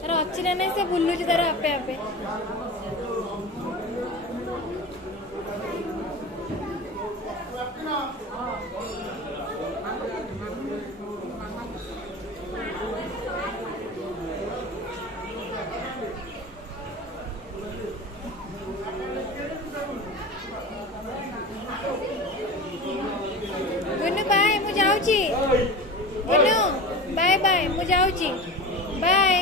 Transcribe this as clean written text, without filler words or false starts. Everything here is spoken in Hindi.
ତାର ଅଛି ନା ନାଇଁ ସେ ବୁଲୁଛି ତାର ଆପେ ଆପେ। गुनू बाय मु जाऊची। गुनू बाय बाय मु जाऊची। बाय।